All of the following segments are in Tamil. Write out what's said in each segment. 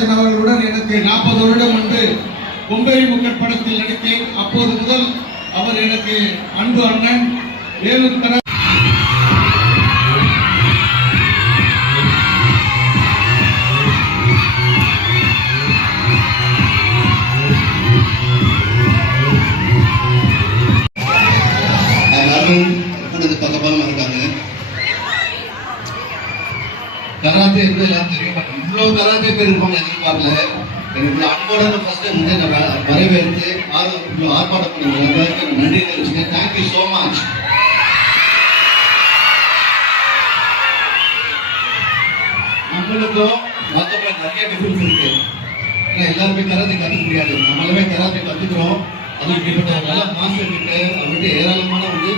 நடராஜன் அவர்களுடன் எனக்கு நாற்பது வருடம் முன்பு கொம்பேரி முக்கட் படத்தில் நடித்தேன். அப்போது முதல் அவர் எனக்கு அன்பு அண்ணன் வேலூர் கராத்தே இருந்து எல்லாரும் தெரியும்? பட் இவ்வளவு கராத்தே பேர் இருப்பாங்க எதிர்பார்க்கல. எனக்கு அன்போட ஃபர்ஸ்ட் வந்து நான் வ- வரவேற்று ஆறு ஆர்ப்பாட்டம் பண்ண எல்லாருக்கும் நன்றி தெரிவிச்சுங்க தேங்க்யூ ஸோ மச் நம்மளுக்கும் மற்றவங்க நிறைய டிஃபரன்ஸ் இருக்கு. எல்லாருமே கராத்தே கற்றுக்க முடியாது. நம்மளுமே கராத்தே கற்றுக்கிறோம் அது இப்படிப்பட்ட நல்ல மாஸ்டர் கிட்ட அவர்கிட்ட ஏராளமான வந்து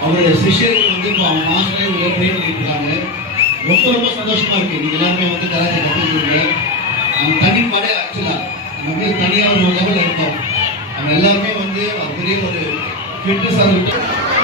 அவருடைய சிஷியர்கள் வந்து இப்போ அவங்க மாஸ்டரே உள்ள ட்ரெயின் பண்ணிட்டு இருக்காங்க. ரொம்ப ரொம்ப சந்தோஷமா இருக்கு. நீங்க எல்லாருமே வந்து கராத்தே கற்றுக்கிறீங்க தனி தனிப்படை ஆக்சுவலா நம்ம தனியாக ஒரு லெவலில் இருக்கோம். நம்ம எல்லாருமே வந்து அப்படியே பெரிய ஒரு ஃபிட்னஸாக இருக்கட்டும்